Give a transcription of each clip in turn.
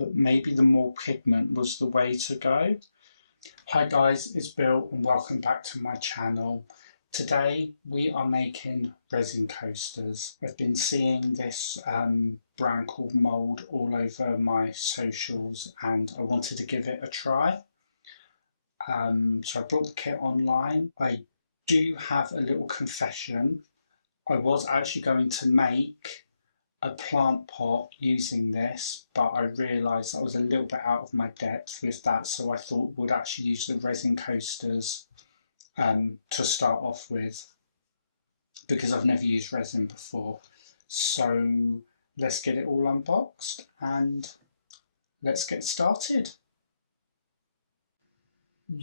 but maybe the more pigment was the way to go. Hi guys, it's Bill and welcome back to my channel. Today we are making resin coasters. I've been seeing this brand called Mouldd all over my socials and I wanted to give it a try. So I bought the kit online. I do have a little confession. I was actually going to make a plant pot using this, but I realised I was a little bit out of my depth with that, so I thought we'd actually use the resin coasters to start off with, because I've never used resin before. So let's get it all unboxed and let's get started.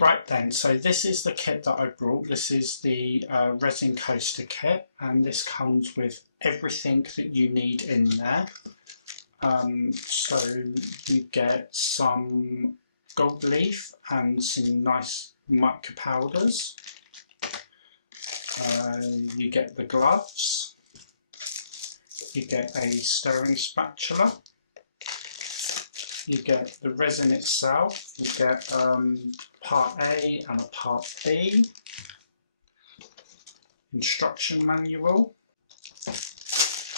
Right then, so this is the kit that I brought. This is the resin coaster kit, and this comes with everything that you need in there. So you get some gold leaf and some nice mica powders. You get the gloves. You get a stirring spatula. You get the resin itself. You get part A and a part B. Instruction manual.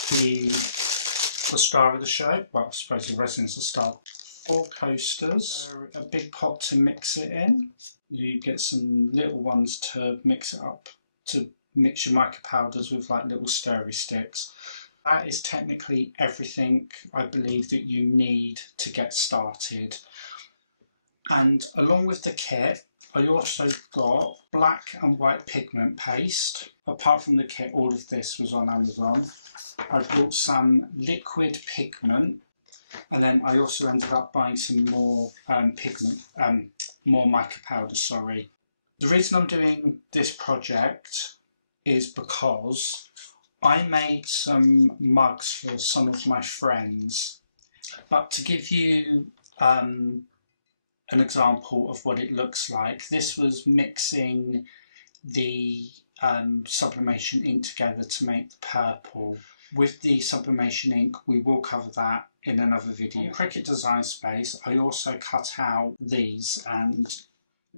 The star of the show. Well, I suppose the resin is the star. 4 coasters. A big pot to mix it in. You get some little ones to mix it up, to mix your mica powders with, like little stirry sticks. That is technically everything I believe that you need to get started. And along with the kit, I also got black and white pigment paste. Apart from the kit, all of this was on Amazon. I bought some liquid pigment, and then I also ended up buying some more more mica powder, sorry. The reason I'm doing this project is because I made some mugs for some of my friends, but to give you an example of what it looks like, this was mixing the sublimation ink together to make the purple. With the sublimation ink, we will cover that in another video. On Cricut Design Space, I also cut out these, and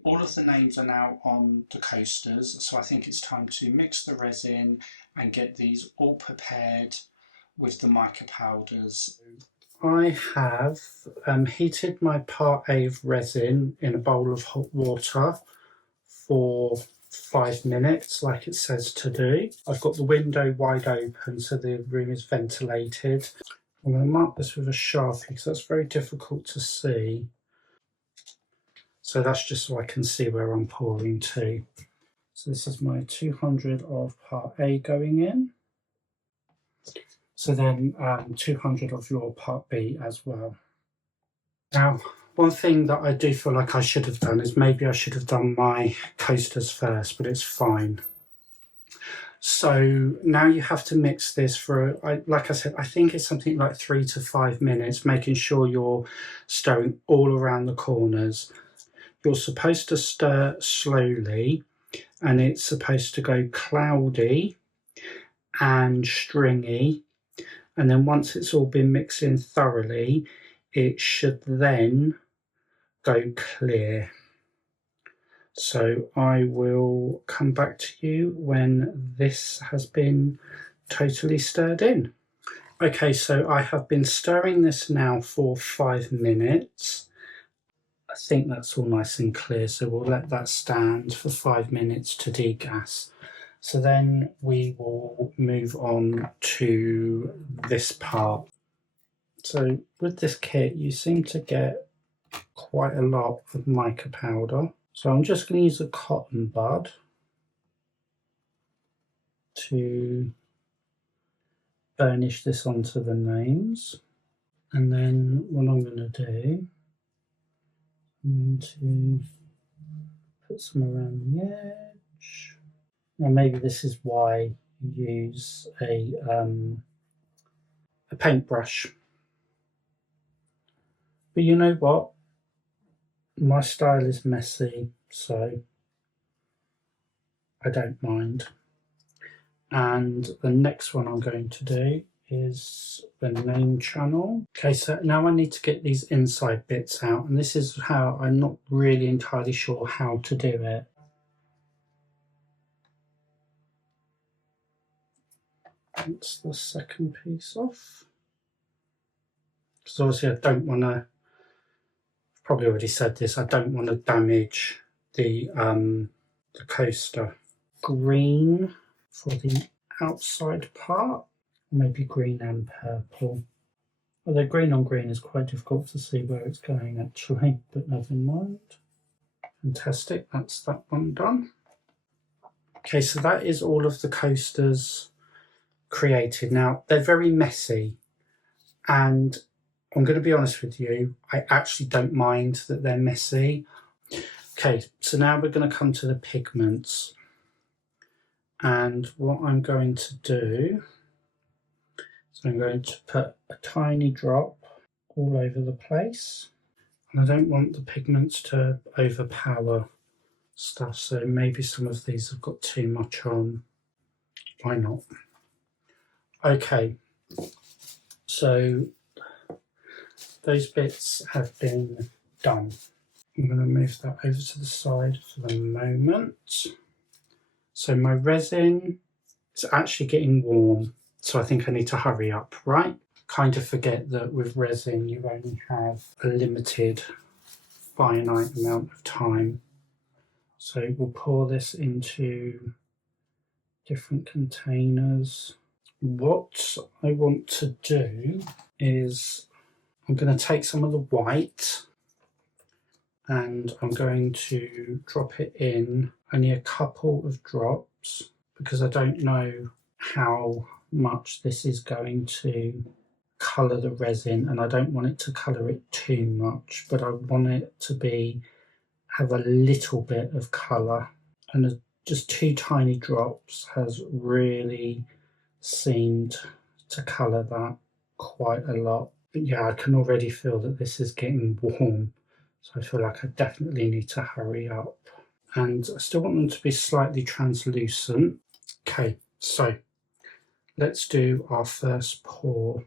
all of the names are now on the coasters, so I think it's time to mix the resin and get these all prepared with the mica powders. I have heated my part A of resin in a bowl of hot water for 5 minutes, like it says to do. I've got the window wide open so the room is ventilated. I'm going to mark this with a Sharpie because that's very difficult to see. So that's just so I can see where I'm pouring to. So this is my 200 of part A going in. So then 200 of your part B as well. Now, one thing that I do feel like I should have done is maybe I should have done my coasters first, but it's fine. So now you have to mix this for, like I said, I think it's something like 3 to 5 minutes, making sure you're stirring all around the corners. You're supposed to stir slowly, and it's supposed to go cloudy and stringy, and then once it's all been mixed in thoroughly, it should then go clear. So I will come back to you when this has been totally stirred in. Okay, so I have been stirring this now for 5 minutes. I think that's all nice and clear, so we'll let that stand for 5 minutes to degas. So then we will move on to this part. So with this kit, you seem to get quite a lot of mica powder. So I'm just going to use a cotton bud to burnish this onto the names. And then what I'm going to do, I'm going to put some around the edge. Now maybe this is why you use a paintbrush. But you know what? My style is messy, so I don't mind. And the next one I'm going to do is the name channel. Okay, so now I need to get these inside bits out, and this is how I'm not really entirely sure how to do it. That's the second piece off. Because obviously I don't want to, I've probably already said this, I don't want to damage the coaster. Green for the outside part, maybe green and purple. Although green on green is quite difficult to see where it's going actually, but never mind. Fantastic, that's that one done. Okay, so that is all of the coasters created. Now, they're very messy, and I'm going to be honest with you, I actually don't mind that they're messy. Okay, so now we're going to come to the pigments. And what I'm going to do is I'm going to put a tiny drop all over the place. And I don't want the pigments to overpower stuff, so maybe some of these have got too much on. Why not? Okay, so those bits have been done. I'm going to move that over to the side for the moment. So my resin is actually getting warm, so I think I need to hurry up, right? Kind of forget that with resin you only have a limited finite amount of time. So we'll pour this into different containers. What I want to do is I'm going to take some of the white and I'm going to drop it in, only a couple of drops, because I don't know how much this is going to colour the resin, and I don't want it to colour it too much, but I want it to have a little bit of colour, and just 2 tiny drops has really seemed to colour that quite a lot. But yeah, I can already feel that this is getting warm, so I feel like I definitely need to hurry up. And I still want them to be slightly translucent. Okay, so let's do our first pour.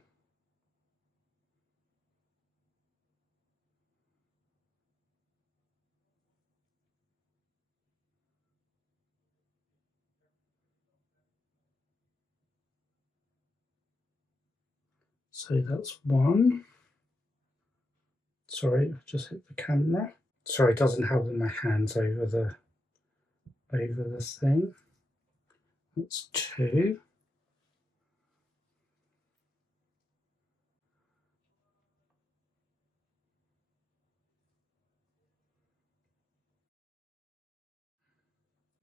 So that's one. Sorry, I've just hit the camera. Sorry, it doesn't help with my hands over the thing. That's 2.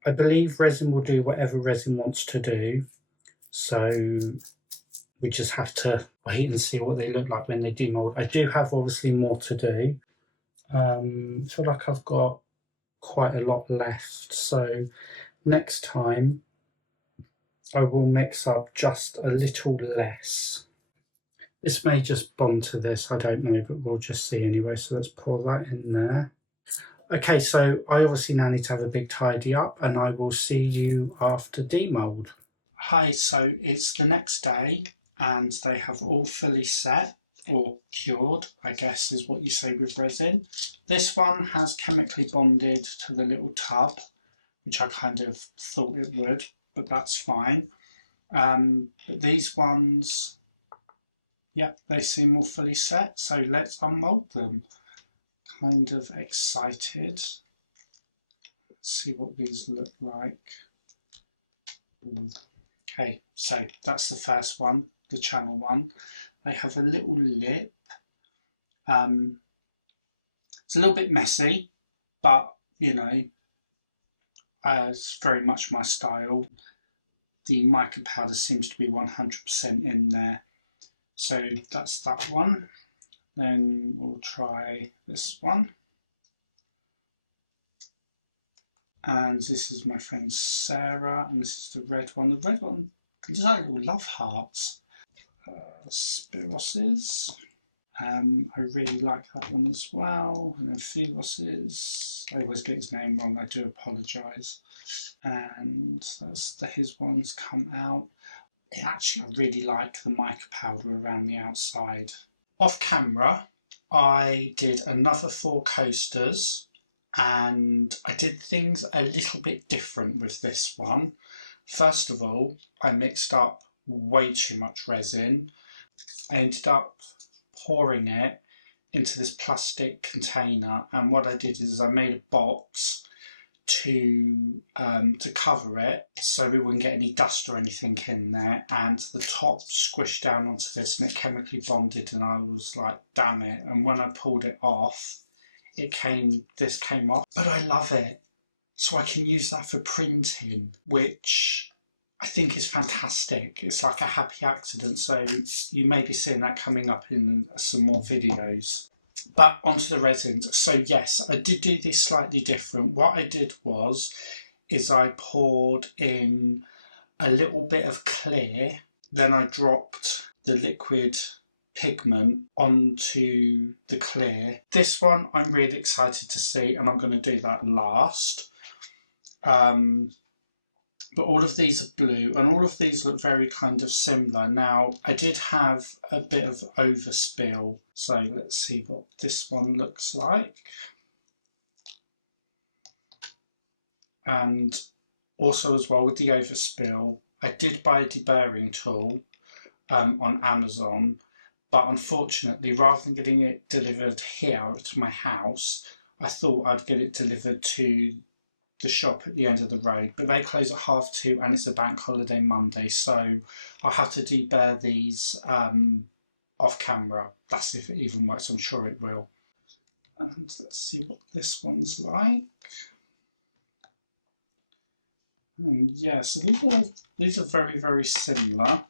I believe resin will do whatever resin wants to do, so we just have to wait and see what they look like when they demold. I do have obviously more to do. I feel like I've got quite a lot left, so next time I will mix up just a little less. This may just bond to this, I don't know, but we'll just see anyway. So let's pour that in there. Okay, so I obviously now need to have a big tidy up, and I will see you after demold. Hi, so it's the next day and they have all fully set, or cured, I guess is what you say with resin. This one has chemically bonded to the little tub, which I kind of thought it would, but that's fine. But these ones, yep, they seem all fully set, so let's unmold them. Kind of excited. Let's see what these look like. Okay, so that's the first one, the channel one. They have a little lip. It's a little bit messy, but you know, it's very much my style. The mica powder seems to be 100% in there. So that's that one. Then we'll try this one. And this is my friend Sarah, and this is the red one. The red one, I just like little love hearts. Spiros's. I really like that one as well. And then Philos's. I always get his name wrong, I do apologise. And that's his one's come out. actually, I really like the mica powder around the outside. Off camera, I did another 4 coasters, and I did things a little bit different with this one. First of all, I mixed up way too much resin. I ended up pouring it into this plastic container, and what I did is I made a box to cover it so we wouldn't get any dust or anything in there, and the top squished down onto this and it chemically bonded, and I was like, damn it. And when I pulled it off, this came off, but I love it, so I can use that for printing, which I think is fantastic. It's like a happy accident, so you may be seeing that coming up in some more videos. But onto the resins. So yes, I did do this slightly different. What I did is I poured in a little bit of clear, then I dropped the liquid pigment onto the clear. This one I'm really excited to see, and I'm going to do that last. But all of these are blue, and all of these look very kind of similar. Now, I did have a bit of overspill, so let's see what this one looks like. And also as well with the overspill, I did buy a deburring tool on Amazon, but unfortunately, rather than getting it delivered here to my house, I thought I'd get it delivered to the shop at the end of the road, but they close at 2:30 and it's a bank holiday Monday, so I'll have to deburr these off camera. That's if it even works, I'm sure it will. And let's see what this one's like. And yeah, so these are very, very similar.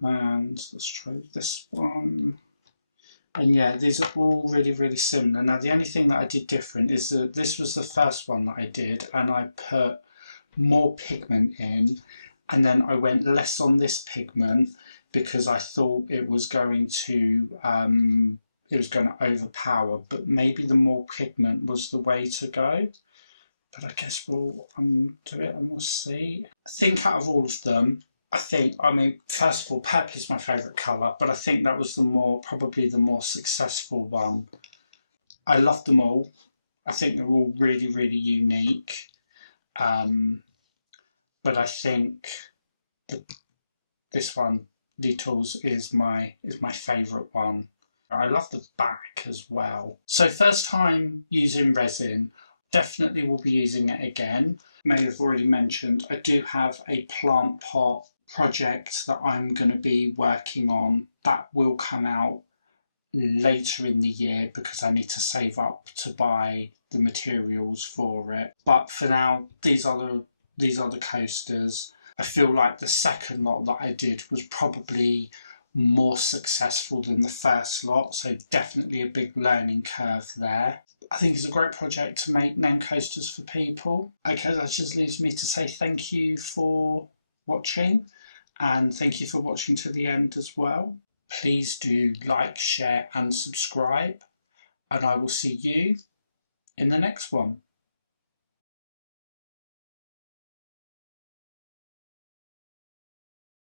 And let's try this one. And yeah, these are all really, really similar. Now, the only thing that I did different is that this was the first one that I did, and I put more pigment in, and then I went less on this pigment because I thought it was going to overpower, but maybe the more pigment was the way to go. But I guess we'll do it and we'll see. I think out of all of them, I mean, first of all, purple is my favourite colour, but I think that was probably the more successful one. I love them all. I think they're all really, really unique. But I think this one, Detours, is my favourite one. I love the back as well. So first time using resin, definitely will be using it again. May have already mentioned, I do have a plant pot project that I'm going to be working on that will come out later in the year because I need to save up to buy the materials for it. But for now, these are the coasters. I feel like the second lot that I did was probably more successful than the first lot, so definitely a big learning curve there. I think it's a great project to make name coasters for people. Okay, that just leaves me to say thank you for watching, and thank you for watching to the end as well. Please do like, share and subscribe, and I will see you in the next one.